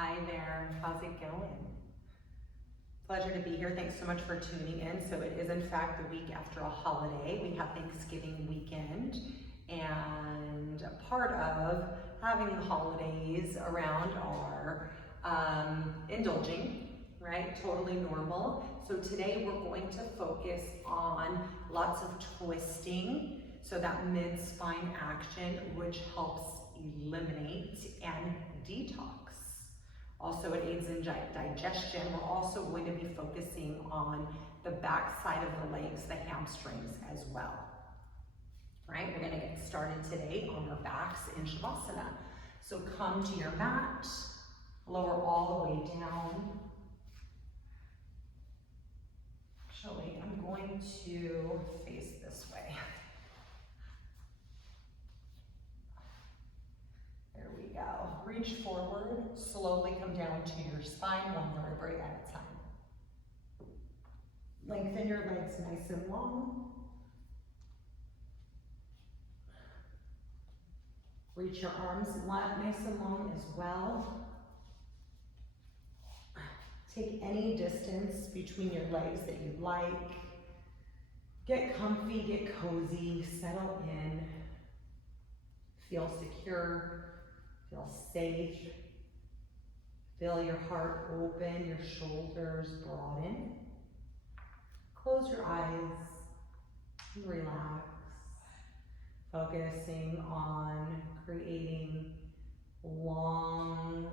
Hi there, how's it going? Pleasure to be here. Thanks so much for tuning in. So it is in fact the week after a holiday. We have Thanksgiving weekend, and a part of having the holidays around are indulging, right? Totally normal. So today we're going to focus on lots of twisting, so that mid-spine action, which helps eliminate and detox. Also, it aids in digestion. We're also going to be focusing on the back side of the legs, the hamstrings as well. All right, we're gonna get started today on our backs in Shavasana. So come to your mat, lower all the way down. Actually, I'm going to face this way. There we go. Reach forward, slowly come down to your spine, one vertebrae at a time. Lengthen your legs nice and long. Reach your arms nice and long as well. Take any distance between your legs that you'd like. Get comfy, get cozy, settle in. Feel secure, feel safe. Feel your heart open, your shoulders broaden. Close your eyes and relax. Focusing on creating long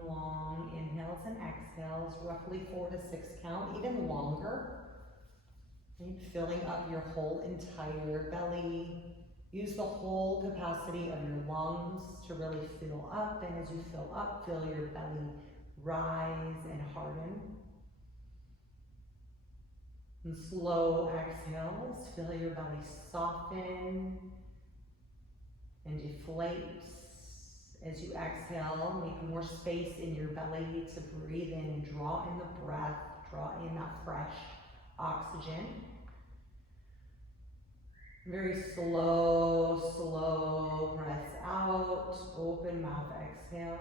inhales and exhales, roughly 4 to 6 count, even longer. And filling up your whole entire belly. Use the whole capacity of your lungs to really fill up, and as you fill up, feel your belly rise and harden. And slow exhales, feel your belly soften and deflate. As you exhale, make more space in your belly to breathe in and draw in the breath, draw in that fresh oxygen. Very slow breaths out, open mouth exhales.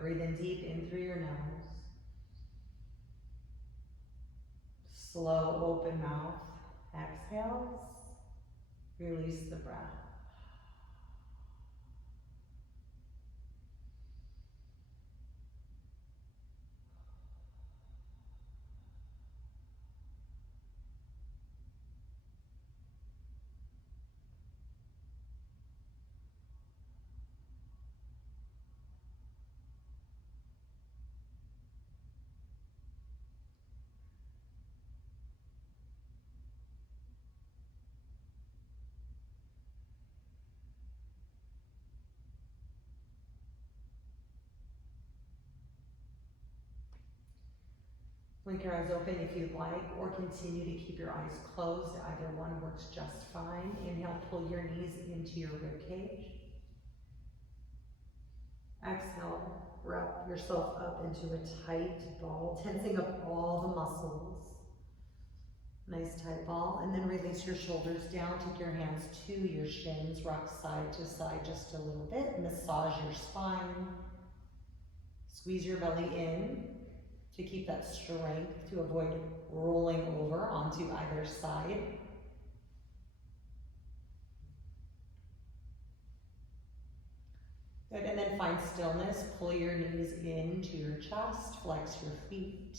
Breathe in deep in through your nose. Slow open mouth exhales. Release the breath. Blink your eyes open if you'd like, or continue to keep your eyes closed. Either one works just fine. Inhale, pull your knees into your rib cage. Exhale, wrap yourself up into a tight ball, tensing up all the muscles. Nice tight ball, and then release your shoulders down. Take your hands to your shins, rock side to side just a little bit. Massage your spine. Squeeze your belly in to keep that strength, to avoid rolling over onto either side. Good, and then find stillness. Pull your knees into your chest, flex your feet.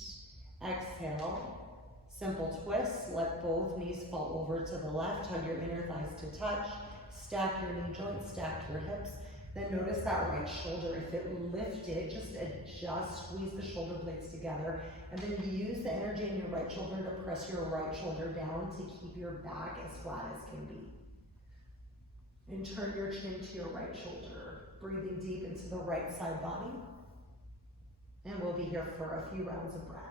Exhale, simple twists. Let both knees fall over to the left. Hug your inner thighs to touch. Stack your knee joints, stack your hips. Then notice that right shoulder, if it lifted, just adjust, squeeze the shoulder blades together, and then use the energy in your right shoulder to press your right shoulder down to keep your back as flat as can be. And turn your chin to your right shoulder, breathing deep into the right side body. And we'll be here for a few rounds of breath.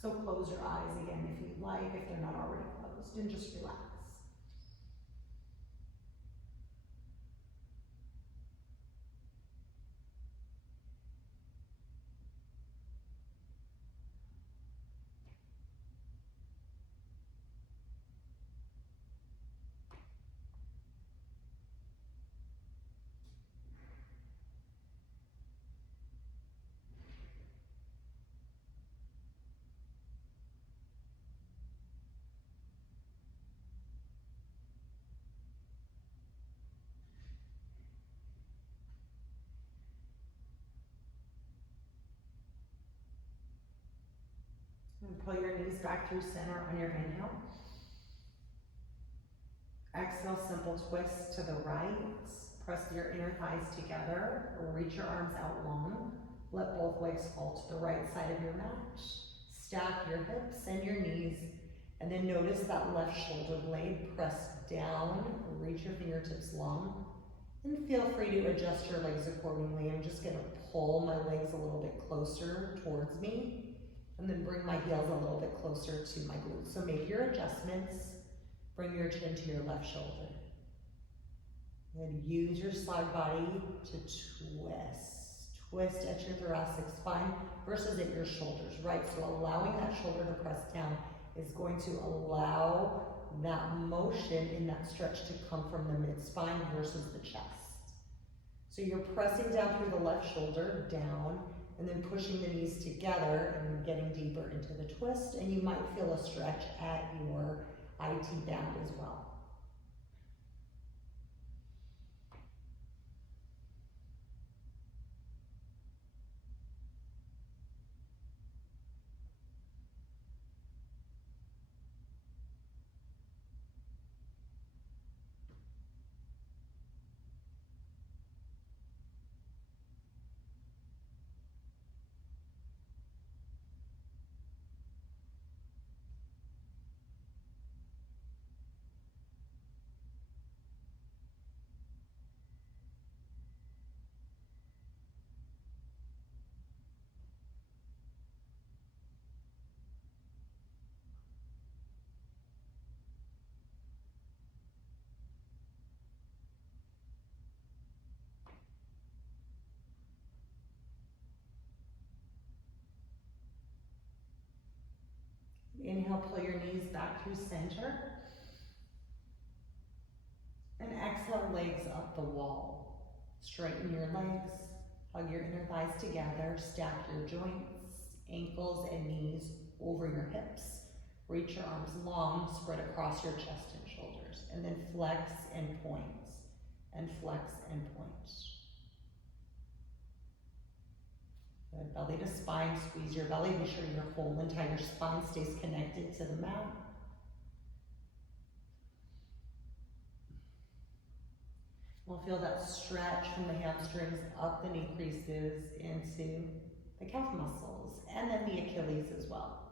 So close your eyes again if you'd like, if they're not already closed, and just relax. Pull your knees back through center on your inhale. Exhale, simple twist to the right. Press your inner thighs together, or reach your arms out long. Let both legs fall to the right side of your mat. Stack your hips and your knees, and then notice that left shoulder blade. Press down, reach your fingertips long, and feel free to adjust your legs accordingly. I'm just gonna pull my legs a little bit closer towards me, and then bring my heels a little bit closer to my glutes. So make your adjustments. Bring your chin to your left shoulder. And use your side body to twist. Twist at your thoracic spine versus at your shoulders, right? So allowing that shoulder to press down is going to allow that motion in that stretch to come from the mid-spine versus the chest. So you're pressing down through the left shoulder, down, and then pushing the knees together and getting deeper into the twist, and you might feel a stretch at your IT band as well. Inhale, pull your knees back through center. And exhale, legs up the wall. Straighten your legs, hug your inner thighs together, stack your joints, ankles and knees over your hips. Reach your arms long, spread across your chest and shoulders, and then flex and point, and flex and point. Good. Belly to spine, squeeze your belly, be sure your whole entire spine stays connected to the mat. We'll feel that stretch from the hamstrings up the knee creases into the calf muscles, and then the Achilles as well.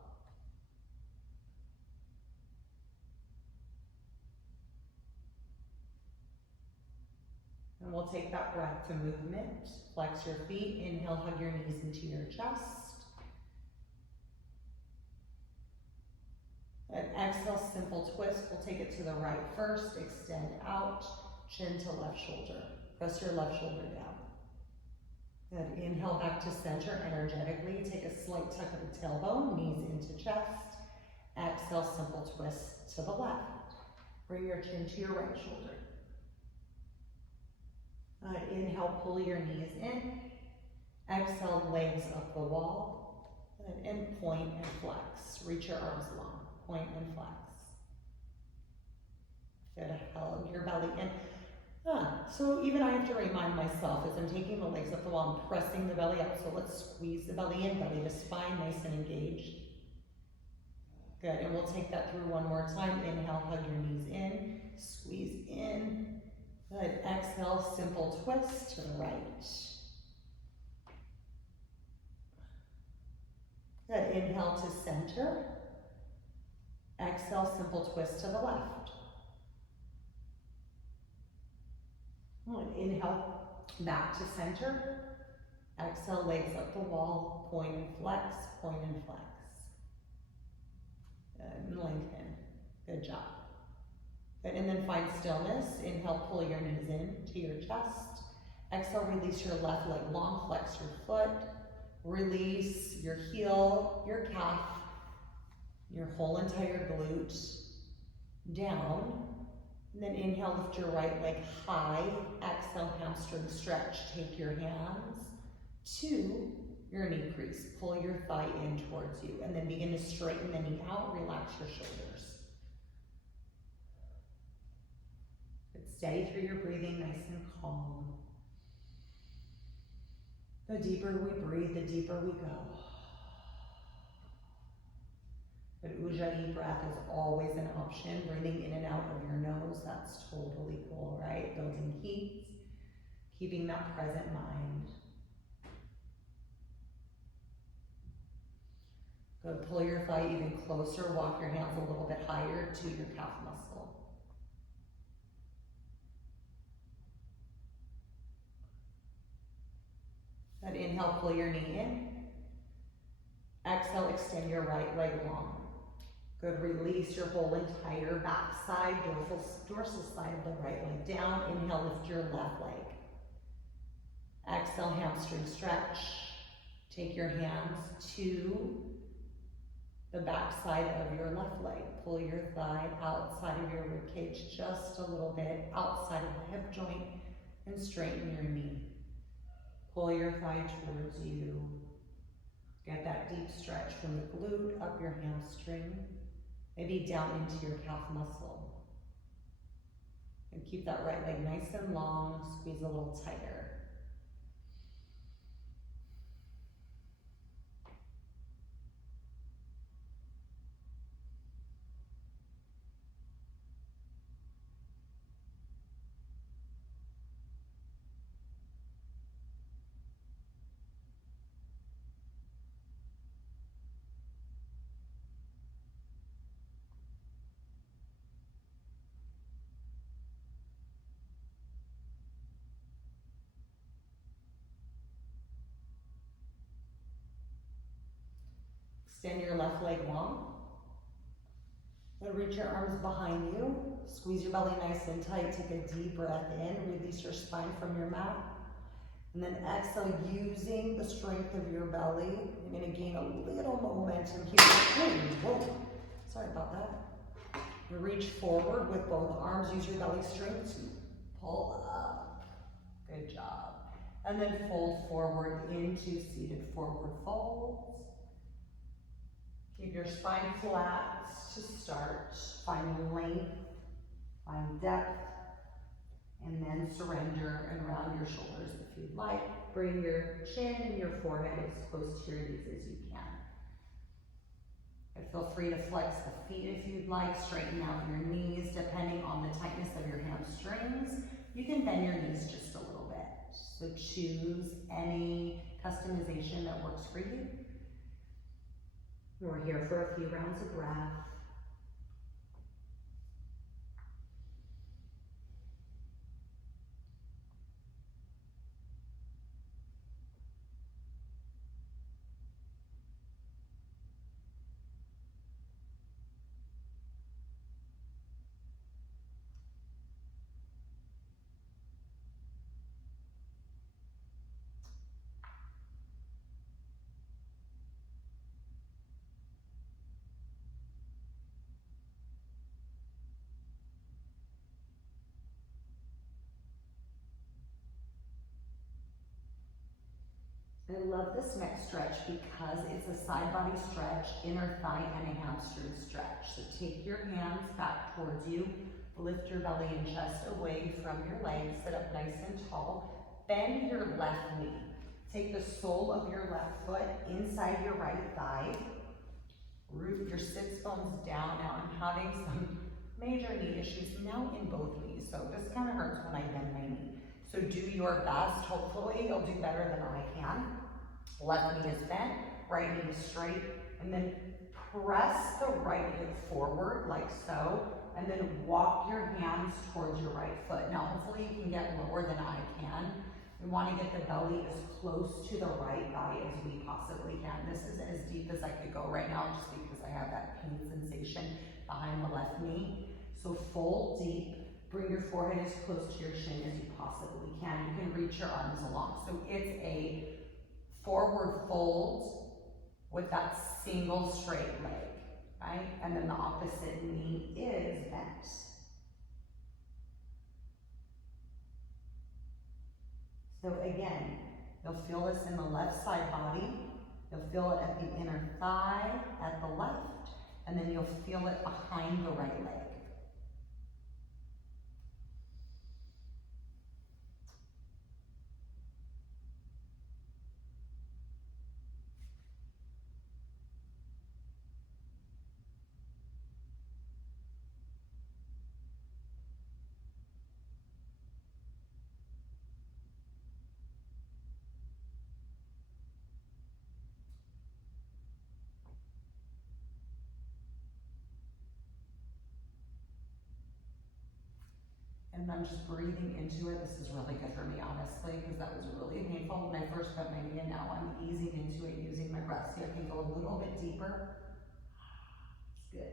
And we'll take that breath to movement. Flex your feet, inhale, hug your knees into your chest. And exhale, simple twist. We'll take it to the right first, extend out, chin to left shoulder. Press your left shoulder down. Good, inhale back to center energetically. Take a slight tuck of the tailbone, knees into chest. Exhale, simple twist to the left. Bring your chin to your right shoulder. Inhale, pull your knees in. Exhale, legs up the wall. And point and flex. Reach your arms long. Point and flex. Good, hug your belly in. So even I have to remind myself as I'm taking the legs up the wall, I'm pressing the belly up. So let's squeeze the belly in, belly to spine, nice and engaged. Good, and we'll take that through one more time. Inhale, hug your knees in, squeeze in. Good, exhale, simple twist to the right. Good, inhale to center. Exhale, simple twist to the left. Good, inhale, back to center. Exhale, legs up the wall, point and flex, point and flex. Good, and lengthen. Good job. Good, and then find stillness. Inhale, pull your knees in to your chest. Exhale, release your left leg long, flex your foot. Release your heel, your calf, your whole entire glute down. And then inhale, lift your right leg high. Exhale, hamstring stretch. Take your hands to your knee crease. Pull your thigh in towards you. And then begin to straighten the knee out. Relax your shoulders. Steady through your breathing, nice and calm. The deeper we breathe, the deeper we go. But Ujjayi breath is always an option. Breathing in and out of your nose, that's totally cool, right? Building heat, keeping that present mind. Go pull your thigh even closer, walk your hands a little bit higher to your calf muscle. That inhale, pull your knee in. Exhale, extend your right leg long. Good, release your whole entire back side, dorsal side of the right leg down. Inhale, lift your left leg. Exhale, hamstring stretch. Take your hands to the back side of your left leg. Pull your thigh outside of your rib cage just a little bit, outside of the hip joint, and straighten your knee. Pull your thigh towards you. Get that deep stretch from the glute up your hamstring, maybe down into your calf muscle. And keep that right leg nice and long, squeeze a little tighter. Extend your left leg long. Then reach your arms behind you. Squeeze your belly nice and tight. Take a deep breath in. Release your spine from your mat. And then exhale, using the strength of your belly. You're going to gain a little momentum here. Whoa. Sorry about that. You reach forward with both arms. Use your belly strength to pull up. Good job. And then fold forward into seated forward folds. Keep your spine flat to start. Find length, find depth, and then surrender and round your shoulders if you'd like. Bring your chin and your forehead as close to your knees as you can. And feel free to flex the feet if you'd like. Straighten out your knees depending on the tightness of your hamstrings. You can bend your knees just a little bit. So choose any customization that works for you. We're here for a few rounds of breath. I love this next stretch because it's a side body stretch, inner thigh, and a hamstring stretch. So take your hands back towards you, lift your belly and chest away from your legs, sit up nice and tall, bend your left knee. Take the sole of your left foot inside your right thigh, root your sits bones down. Now I'm having some major knee issues now in both knees, so this kind of hurts when I bend my knee. So do your best. Hopefully you'll do better than I can. Left knee is bent, right knee is straight, and then press the right hip forward like so, and then walk your hands towards your right foot. Now hopefully you can get lower than I can. We want to get the belly as close to the right thigh as we possibly can. This is as deep as I could go right now just because I have that pain sensation behind the left knee. So fold deep. Bring your forehead as close to your chin as you possibly can. You can reach your arms along. So it's a forward fold with that single straight leg, right? And then the opposite knee is bent. So again, you'll feel this in the left side body. You'll feel it at the inner thigh at the left, and then you'll feel it behind the right leg. And I'm just breathing into it. This is really good for me, honestly, because that was really painful when I first put my knee in. Now I'm easing into it using my breath. See, I can go a little bit deeper. It's good.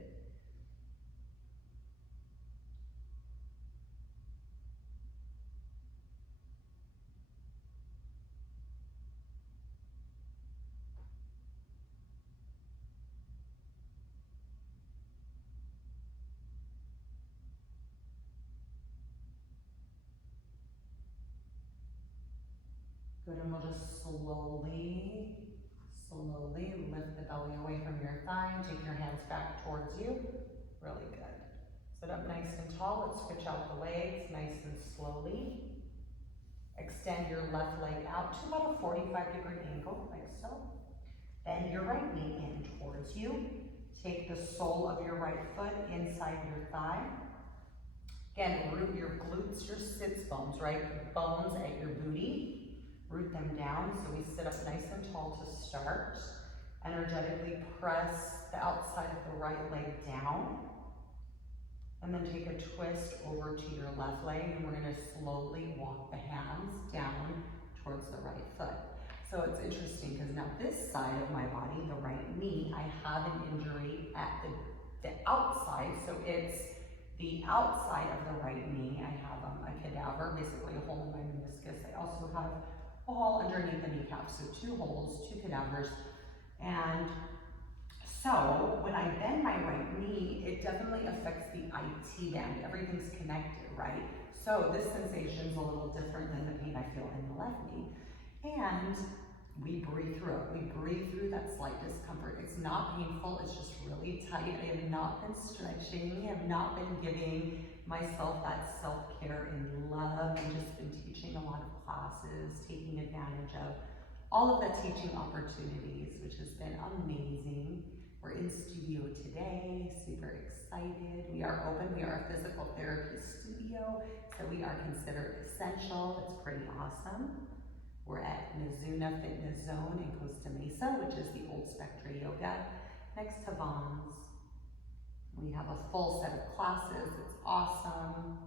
Good, and we'll just slowly lift the belly away from your thigh. Take your hands back towards you. Really good. Sit up nice and tall. Let's switch out the legs nice and slowly. Extend your left leg out to about a 45-degree angle, like so. Bend your right knee in towards you. Take the sole of your right foot inside your thigh. Again, root your glutes, your sits bones, right? The bones at your booty. Root them down, so we sit up nice and tall to start. Energetically press the outside of the right leg down. And then take a twist over to your left leg, and we're gonna slowly walk the hands down towards the right foot. So it's interesting, because now this side of my body, the right knee, I have an injury at the outside, so it's the outside of the right knee. I have a cadaver, basically a hole in my meniscus. I also have a hole underneath the kneecap, so 2 holes, 2 cadavers. And so when I bend my right knee, it definitely affects the IT band. Everything's connected, right? So this sensation is a little different than the pain I feel in the left knee. And we breathe through it. We breathe through that slight discomfort. It's not painful, it's just really tight. I have not been stretching, I have not been giving myself that self-care and love. I've just been teaching a lot of classes, taking advantage of all of the teaching opportunities, which has been amazing. We're in studio today, super excited. We are open, we are a physical therapy studio, so we are considered essential. It's pretty awesome. We're at Mizuna Fitness Zone in Costa Mesa, which is the old Spectra Yoga, next to Vaughn's. We have a full set of classes, it's awesome.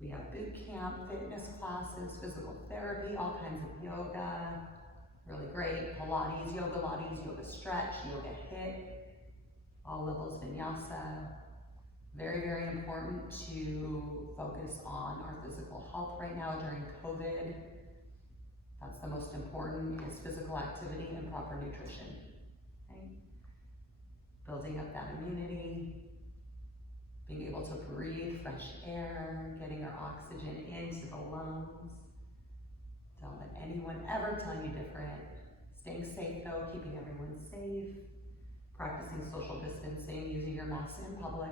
We have boot camp, fitness classes, physical therapy, all kinds of yoga, really great. Pilates, yoga stretch, yoga hit, all levels vinyasa. Very, very important to focus on our physical health right now during COVID. That's the most important, is physical activity and proper nutrition. Okay? Building up that immunity, being able to breathe fresh air, getting our oxygen into the lungs. Don't let anyone ever tell you different. Staying safe though, keeping everyone safe. Practicing social distancing, using your mask in public.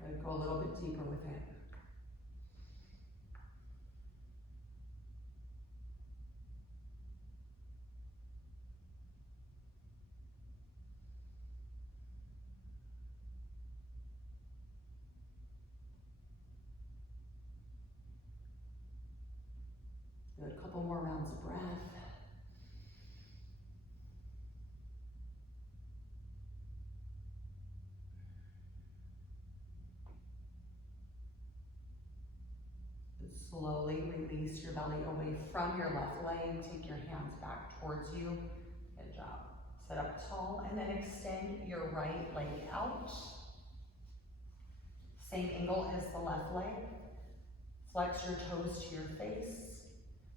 Good, go a little bit deeper with it. Good, a couple more rounds of breath. Slowly release your belly away from your left leg. Take your hands back towards you. Good job. Sit up tall and then extend your right leg out. Same angle as the left leg. Flex your toes to your face.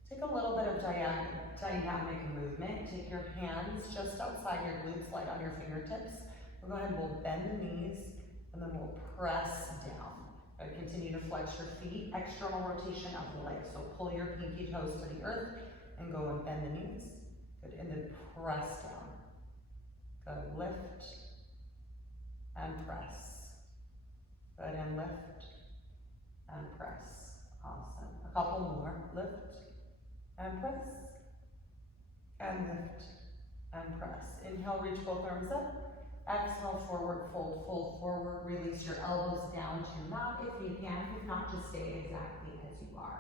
Take a little bit of dynamic movement. Take your hands just outside your glutes, slide on your fingertips. We'll go ahead and we'll bend the knees and then we'll press down. Continue to flex your feet, external rotation of the legs. So pull your pinky toes to the earth and go and bend the knees. Good, and then press down. Good, lift and press. Good, and lift and press. Awesome. A couple more. Lift and press. And lift and press. Inhale, reach both arms up. Exhale, forward fold, fold forward. Release your elbows down to mat if you can. If not, just stay exactly as you are.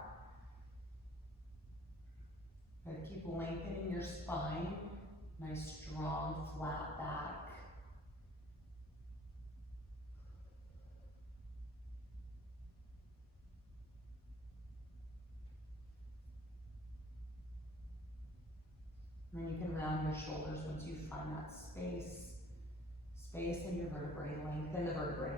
Good. Keep lengthening your spine. Nice, strong, flat back. And then you can round your shoulders once you find that space. Space in your vertebrae, lengthen the vertebrae.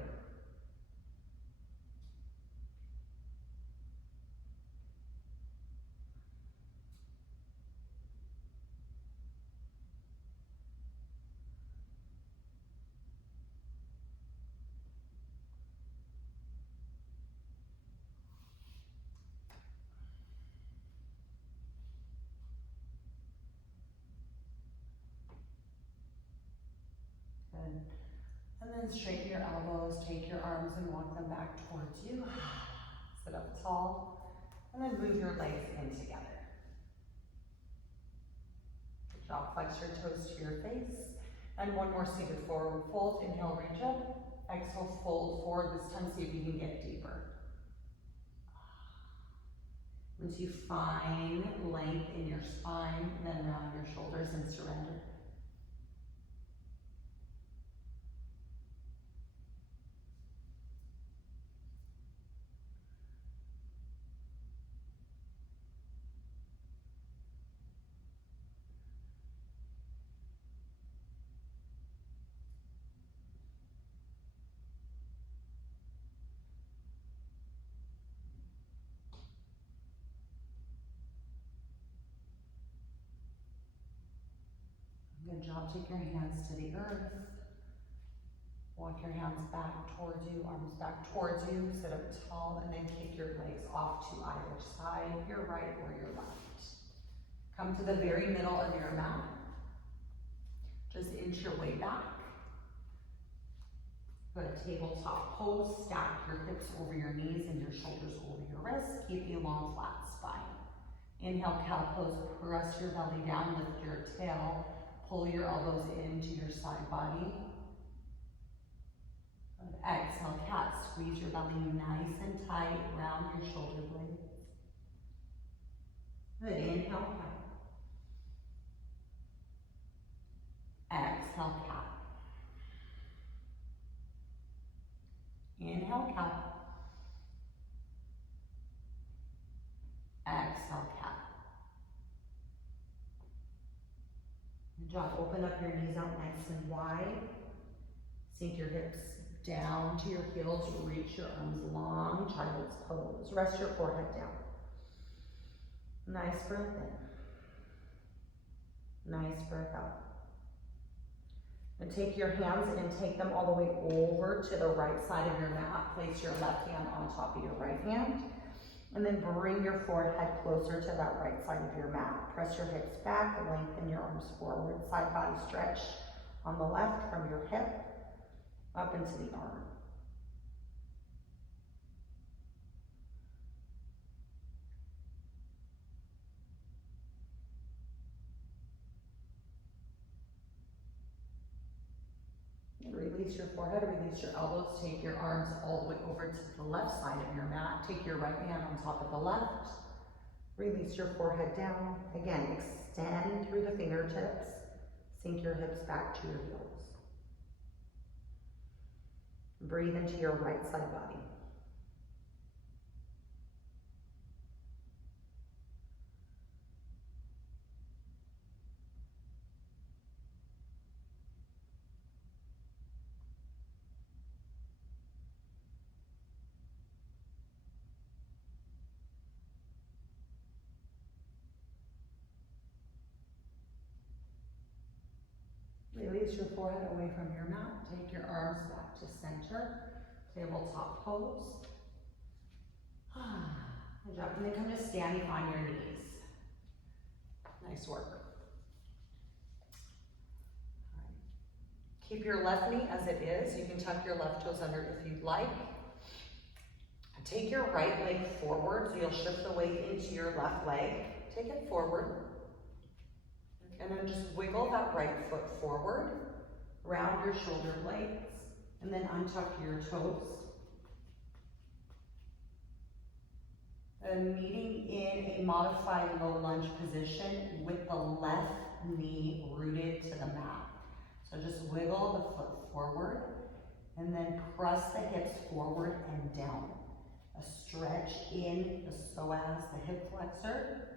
Good. And then straighten your elbows, take your arms and walk them back towards you. Sit up tall, and then move your legs in together. Good job, flex your toes to your face. And one more seated forward fold. Inhale, reach up. Exhale, fold forward. This time, see if you can get deeper. Once you find length in your spine, then round your shoulders and surrender. Good job. Take your hands to the earth. Walk your hands back towards you, arms back towards you. Sit up tall and then kick your legs off to either side, your right or your left. Come to the very middle of your mat. Just inch your way back. Go to tabletop pose. Stack your hips over your knees and your shoulders over your wrists. Keep a long, flat spine. Inhale, cow pose. Press your belly down. Lift your tail. Pull your elbows into your side body. Exhale, cat. Squeeze your belly nice and tight. Round your shoulder blades. Good. Inhale, cat. Exhale, cat. Inhale, cat. Exhale, cat. Good job. Open up your knees out nice and wide. Sink your hips down to your heels. Reach your arms long. Child's pose. Rest your forehead down. Nice breath in. Nice breath out. And take your hands and take them all the way over to the right side of your mat. Place your left hand on top of your right hand. And then bring your forehead closer to that right side of your mat. Press your hips back, lengthen your arms forward. Side body stretch on the left from your hip up into the arm. Release your forehead, release your elbows. Take your arms all the way over to the left side of your mat. Take your right hand on top of the left. Release your forehead down. Again, extend through the fingertips. Sink your hips back to your heels. Breathe into your right side body. Release your forehead away from your mat. Take your arms back to center. Tabletop pose. Good job. And then come to standing on your knees. Nice work. All right. Keep your left knee as it is. You can tuck your left toes under if you'd like. Take your right leg forward, so you'll shift the weight into your left leg. Take it forward. And then just wiggle that right foot forward, round your shoulder blades, and then untuck your toes. Then meeting in a modified low lunge position with the left knee rooted to the mat. So just wiggle the foot forward and then press the hips forward and down. A stretch in the psoas, the hip flexor.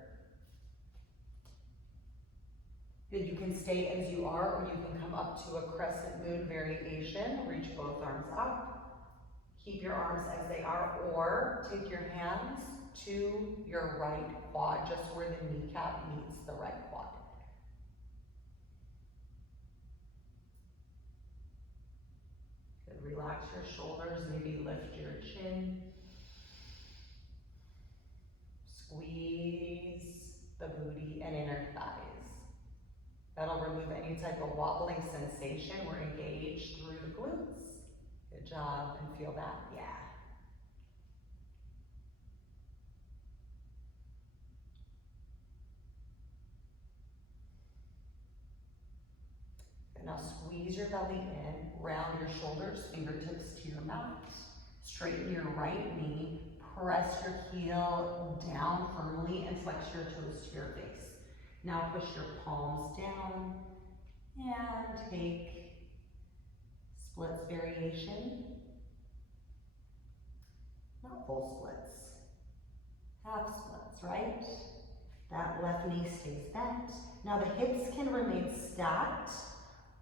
Good, you can stay as you are, or you can come up to a crescent moon variation. Reach both arms up. Keep your arms as they are, or take your hands to your right quad, just where the kneecap meets the right quad. Good, relax your shoulders, maybe lift your chin. Squeeze the booty and inner thighs. That'll remove any type of wobbling sensation. We're engaged through the glutes. Good job, and feel that, yeah. And now squeeze your belly in, round your shoulders, fingertips to your mat. Straighten your right knee, press your heel down firmly and flex your toes to your face. Now push your palms down and take splits variation. Not full splits, half splits, right? That left knee stays bent. Now the hips can remain stacked,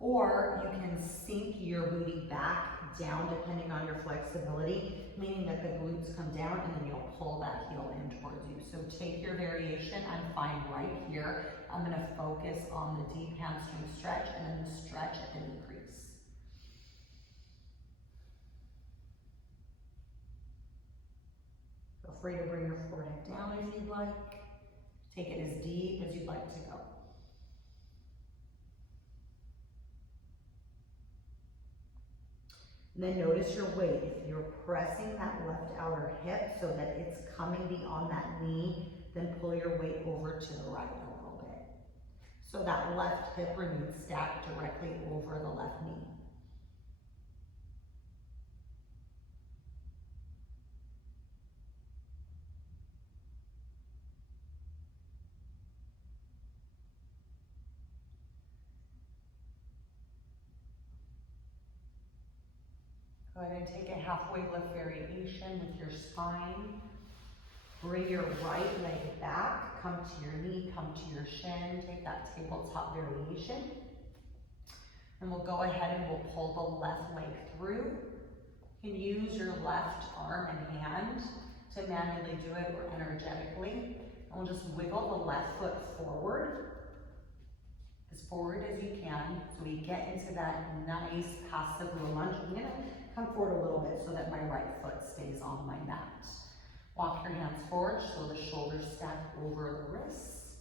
or you can sink your booty back down depending on your flexibility, meaning that the glutes come down and then you'll pull that heel in towards you. So take your variation. I'm fine right here. I'm gonna focus on the deep hamstring stretch and then the stretch at the knee crease. Feel free to bring your forehead down if you'd like. Take it as deep as you'd like to go. And then notice your weight. If you're pressing that left outer hip so that it's coming beyond that knee, then pull your weight over to the right a little bit. So that left hip remains stacked directly over the left knee. Go ahead and take a halfway lift variation with your spine. Bring your right leg back, come to your knee, come to your shin, take that tabletop variation. And we'll go ahead and we'll pull the left leg through. You can use your left arm and hand to manually do it or energetically. And we'll just wiggle the left foot forward as you can, so we get into that nice passive low lunge. I'm gonna come forward a little bit so that my right foot stays on my mat. Walk your hands forward so the shoulders stack over the wrists.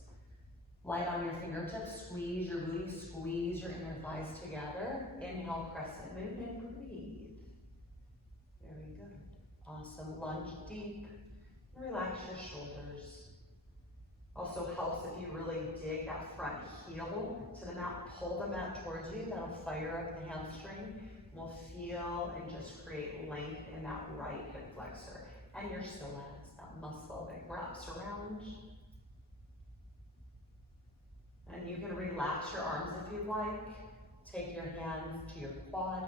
Light on your fingertips, squeeze your booty, squeeze your inner thighs together. Inhale, crescent moon, and breathe. Very good. Awesome. Lunge deep. Relax your shoulders. Also helps if you really dig that front heel to the mat, pull the mat towards you. That'll fire up the hamstring. We'll feel and just create length in that right hip flexor. And your psoas, that muscle that wraps around. And you can relax your arms if you like. Take your hands to your quad.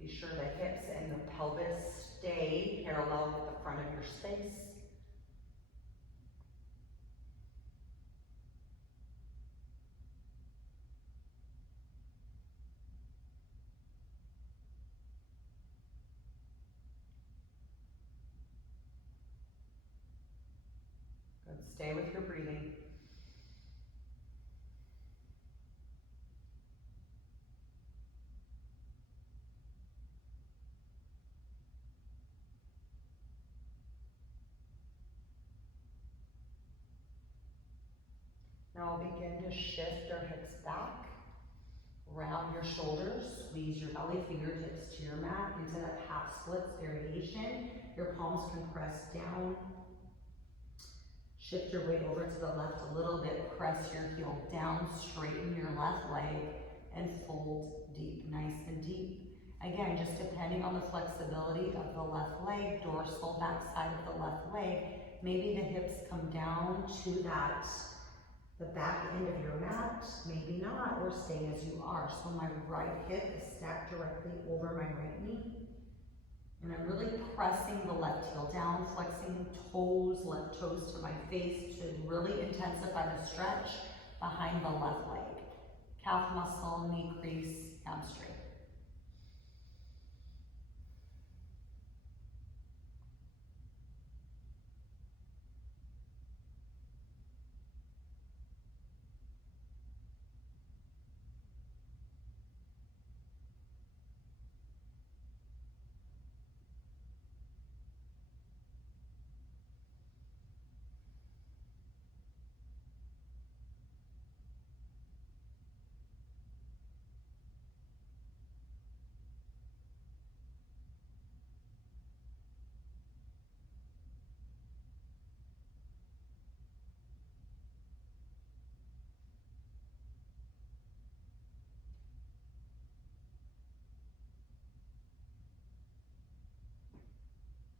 Be sure the hips and the pelvis stay parallel with the front of your space. Good. Stay with your breathing. Now we'll begin to shift our hips back, round your shoulders, squeeze your belly, fingertips to your mat into that half splits variation. Your palms can press down. Shift your weight over to the left a little bit, press your heel down, straighten your left leg, and fold deep, nice and deep. Again, just depending on the flexibility of the left leg, dorsal back side of the left leg, maybe the hips come down to the back end of your mat, maybe not, or stay as you are. So my right hip is stacked directly over my right knee. And I'm really pressing the left heel down, flexing toes, left toes to my face to really intensify the stretch behind the left leg. Calf muscle, knee crease, hamstring.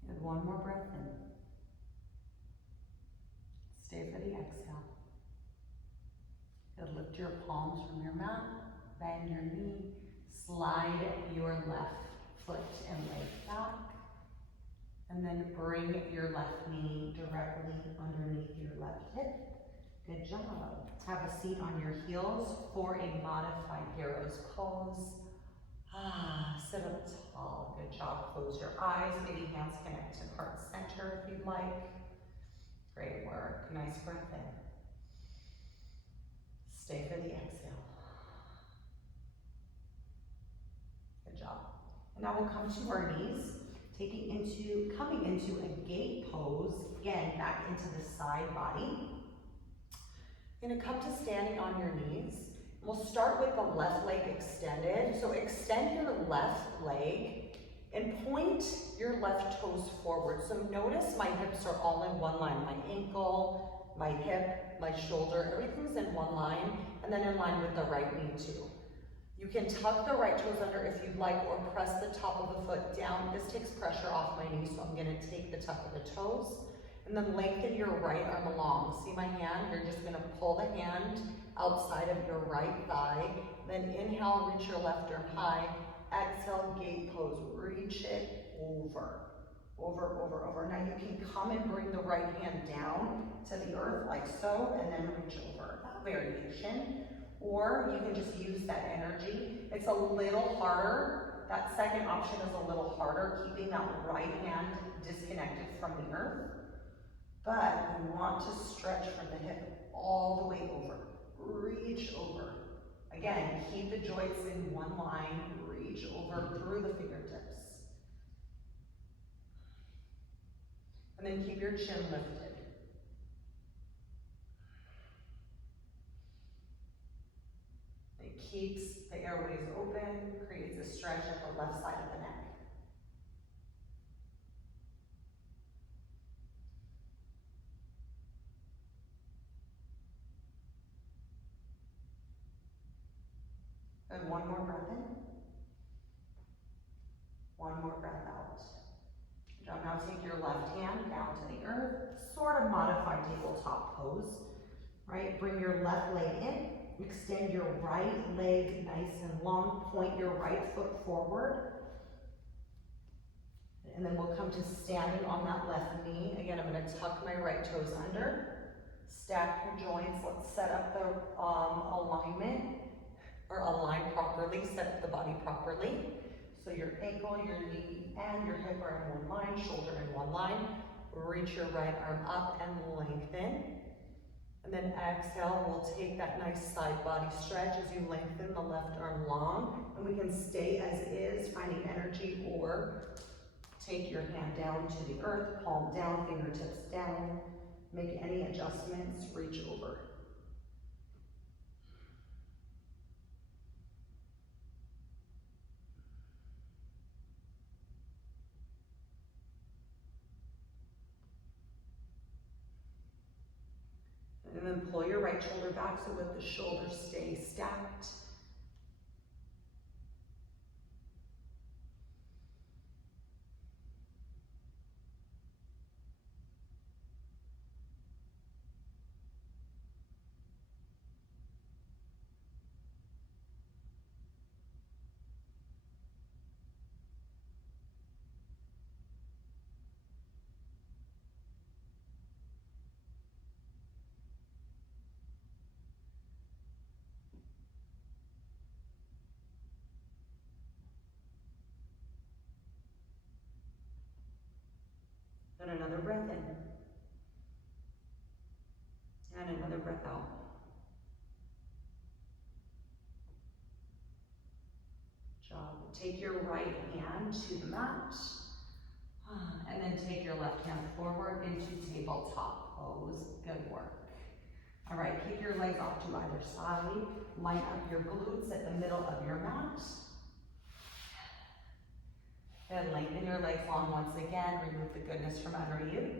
And one more breath in. Stay for the exhale. Good. Lift your palms from your mat, bend your knee, slide your left foot and leg back, and then bring your left knee directly underneath your left hip. Good job. Have a seat on your heels for a modified hero's pose. Sit up tall. Good job. Close your eyes. Maybe hands connect to heart center if you'd like. Great work. Nice breath in. Stay for the exhale. Good job. And now we'll come to our knees, coming into a gate pose. Again, back into the side body. You're gonna come to standing on your knees. We'll start with the left leg extended. So extend your left leg and point your left toes forward. So notice my hips are all in one line. My ankle, my hip, my shoulder, everything's in one line, and then in line with the right knee too. You can tuck the right toes under if you'd like, or press the top of the foot down. This takes pressure off my knee, so I'm gonna take the tuck of the toes, and then lengthen your right arm along. See my hand? You're just gonna pull the hand outside of your right thigh, then inhale, reach your left arm high, exhale, gate pose, reach it over. Now you can come and bring the right hand down to the earth like so, and then reach over. That variation. Or you can just use that energy. It's a little harder. That second option is a little harder, keeping that right hand disconnected from the earth. But you want to stretch from the hip all the way over. Reach over. Again, keep the joints in one line. Reach over through the fingertips. And then keep your chin lifted. It keeps the airways open, creates a stretch at the left side of the neck. And one more breath in. One more breath out. Now take your left hand down to the earth, sort of modified tabletop pose, right? Bring your left leg in, extend your right leg nice and long, point your right foot forward. And then we'll come to standing on that left knee. Again, I'm gonna tuck my right toes under, stack your joints. Let's set up the alignment, or align properly, set up the body properly. So your ankle, your knee, and your hip are in one line, shoulder in one line. Reach your right arm up and lengthen. And then exhale, we'll take that nice side body stretch as you lengthen the left arm long. And we can stay as is, finding energy, or take your hand down to the earth, palm down, fingertips down. Make any adjustments, reach over. And then pull your right shoulder back so that the shoulders stay stacked. another breath in. And another breath out. Job. Take your right hand to the mat. And then take your left hand forward into tabletop pose. Good work. All right, keep your legs off to either side. Line up your glutes at the middle of your mat. Then lengthen your legs long once again. Remove the goodness from under you.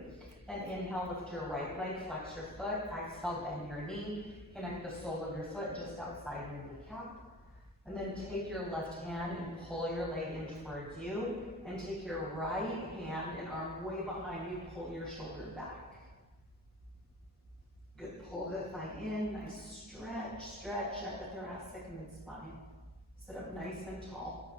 Then inhale, lift your right leg, flex your foot. Exhale, bend your knee. Connect the sole of your foot just outside your kneecap. And then take your left hand and pull your leg in towards you. And take your right hand and arm way behind you. Pull your shoulder back. Good. Pull the thigh in. Nice stretch at the thoracic mid-spine. Sit up nice and tall.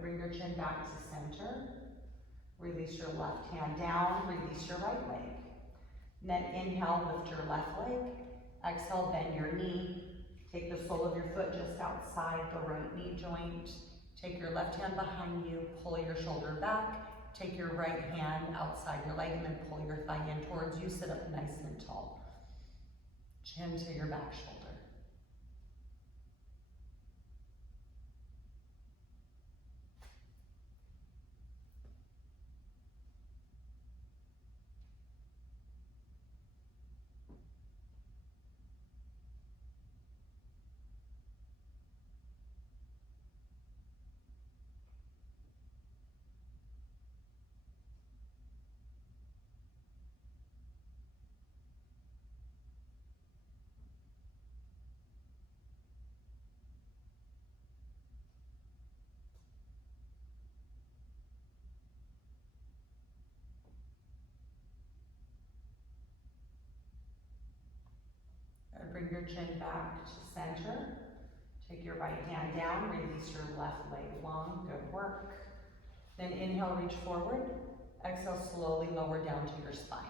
Bring your chin back to center. Release your left hand down. Release your right leg. And then inhale, lift your left leg. Exhale, bend your knee. Take the sole of your foot just outside the right knee joint. Take your left hand behind you. Pull your shoulder back. Take your right hand outside your leg and then pull your thigh in towards you. Sit up nice and tall. Chin to your back shoulder. Bring your chin back to center. Take your right hand down, release your left leg long, good work. Then inhale, reach forward. Exhale, slowly lower down to your spine.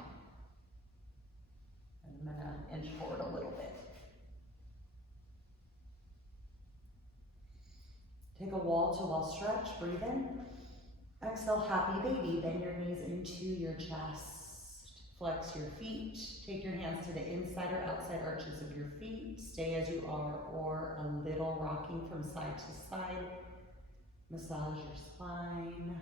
And I'm gonna inch forward a little bit. Take a wall to wall stretch, breathe in. Exhale, happy baby, bend your knees into your chest. Flex your feet. Take your hands to the inside or outside arches of your feet. Stay as you are or a little rocking from side to side. Massage your spine.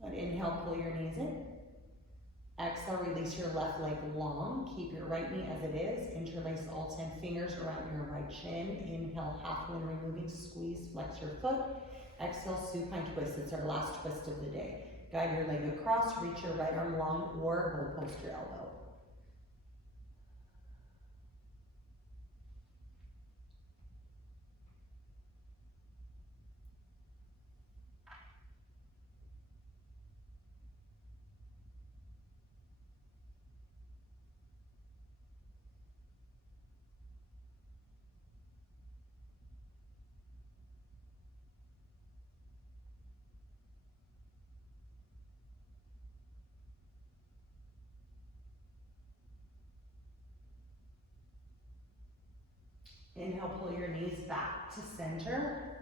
And inhale, pull your knees in. Exhale, release your left leg long. Keep your right knee as it is. Interlace all 10 fingers around your right shin. Inhale, half moon removing, squeeze, flex your foot. Exhale, supine twist. It's our last twist of the day. Guide your leg across, reach your right arm long, or goal post your elbow. Inhale, pull your knees back to center.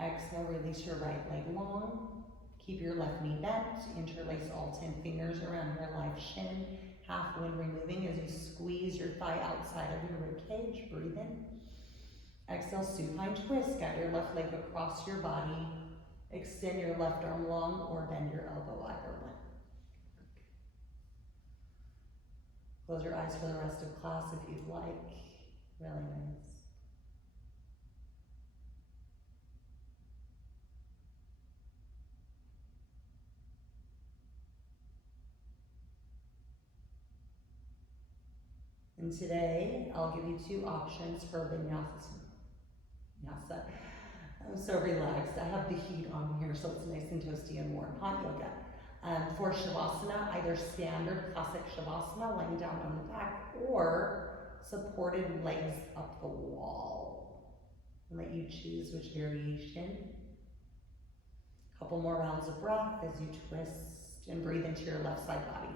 Exhale, release your right leg long. Keep your left knee bent. Interlace all 10 fingers around your left shin. Half wind removing as you squeeze your thigh outside of your rib cage. Breathe in. Exhale, supine twist. Guide your left leg across your body. Extend your left arm long or bend your elbow, either one. Close your eyes for the rest of class if you'd like. Really nice. And today, I'll give you 2 options for vinyasa. I'm so relaxed. I have the heat on here, so it's nice and toasty and warm. Hot yoga. For Shavasana, either standard classic Shavasana, lying down on the back, or supported legs up the wall. I'll let you choose which variation. Couple more rounds of breath as you twist and breathe into your left side body.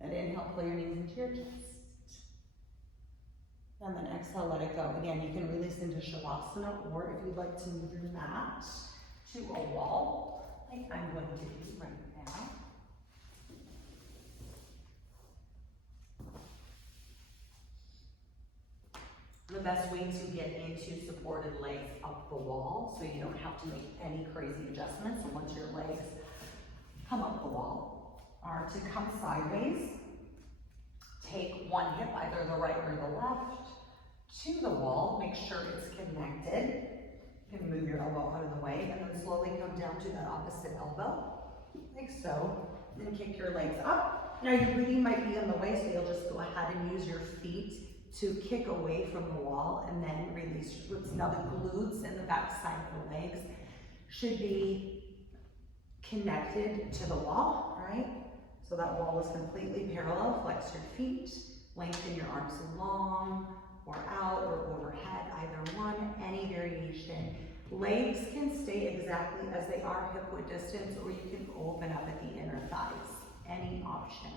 And inhale, pull your knees into your chest. And then exhale, let it go. Again, you can release into Shavasana, or if you'd like to move your mat to a wall, like I'm going to do right now. The best way to get into supported legs up the wall, so you don't have to make any crazy adjustments. So once your legs come up the wall, are to come sideways. Take one hip, either the right or the left, to the wall. Make sure it's connected. You can move your elbow out of the way, and then slowly come down to that opposite elbow, like so. Then kick your legs up. Now your booty might be in the way, so you'll just go ahead and use your feet to kick away from the wall, and then release your glutes. Now the glutes and the back side of the legs should be connected to the wall, right? So that wall is completely parallel. Flex your feet, lengthen your arms long or out or overhead, either one, any variation. Legs can stay exactly as they are, hip width distance, or you can open up at the inner thighs, any option.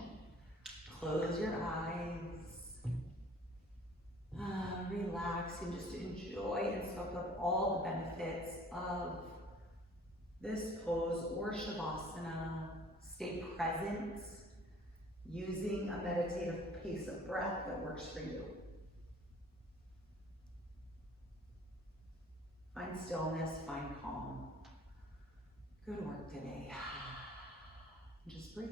Close your eyes, relax, and just enjoy and soak up all the benefits of this pose or Shavasana. Stay present, using a meditative pace of breath that works for you. Find stillness, find calm. Good work today. Just breathe.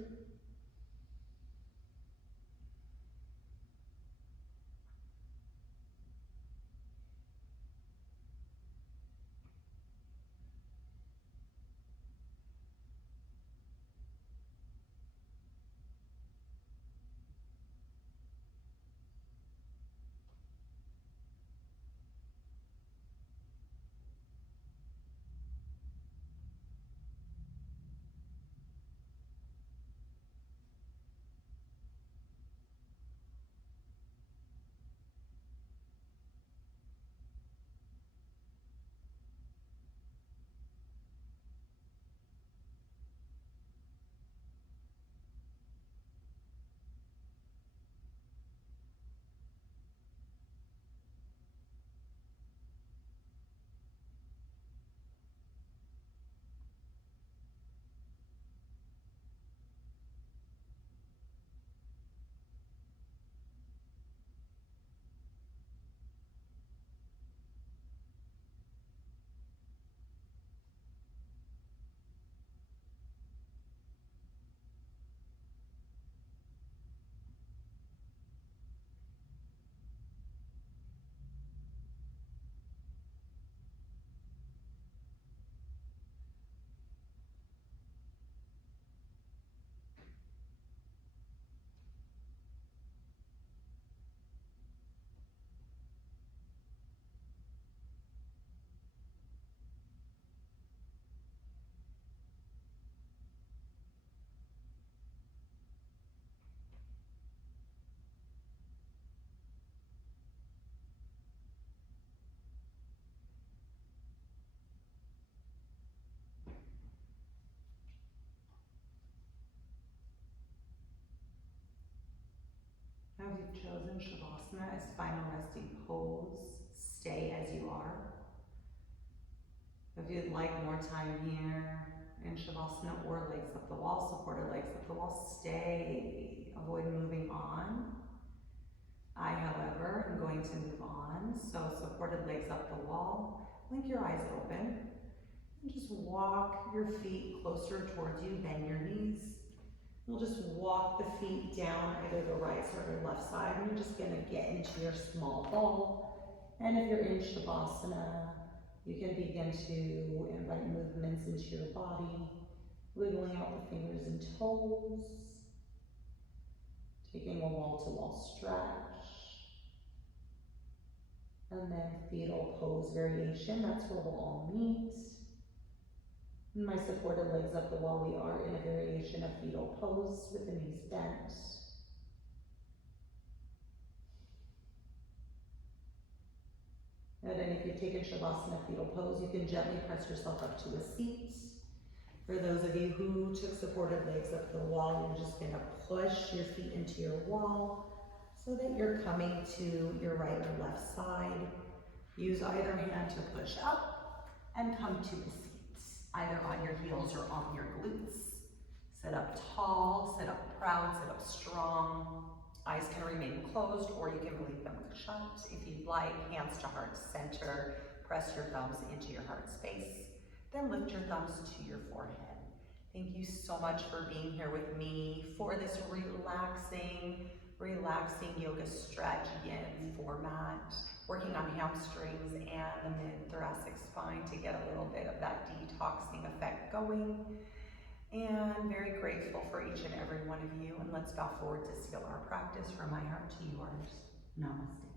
Now if you've chosen Shavasana as final resting pose, stay as you are. If you'd like more time here in Shavasana or legs up the wall, supported legs up the wall, stay. Avoid moving on. I, however, am going to move on. So supported legs up the wall, blink your eyes open, and just walk your feet closer towards you, bend your knees. You'll just walk the feet down either the right side or left side, and you're just gonna get into your small ball. And if you're in Shavasana, you can begin to invite movements into your body, Wiggling out the fingers and toes. Taking a wall-to-wall stretch. And then fetal pose variation, that's where we'll all meet. My supported legs up the wall, we are in a variation of fetal pose with the knees bent. And then if you've taken Shavasana fetal pose, you can gently press yourself up to a seat. For those of you who took supported legs up the wall, you're just gonna push your feet into your wall so that you're coming to your right or left side. Use either hand to push up and come to a seat, either on your heels or on your glutes. Sit up tall, sit up proud, sit up strong. Eyes can remain closed or you can leave them shut. If you'd like, hands to heart center, press your thumbs into your heart space. Then lift your thumbs to your forehead. Thank you so much for being here with me for this relaxing yoga stretch in format, working on hamstrings and the mid-thoracic spine to get a little bit of that detoxing effect going. And very grateful for each and every one of you. And let's bow forward to seal our practice from my heart to yours. Namaste.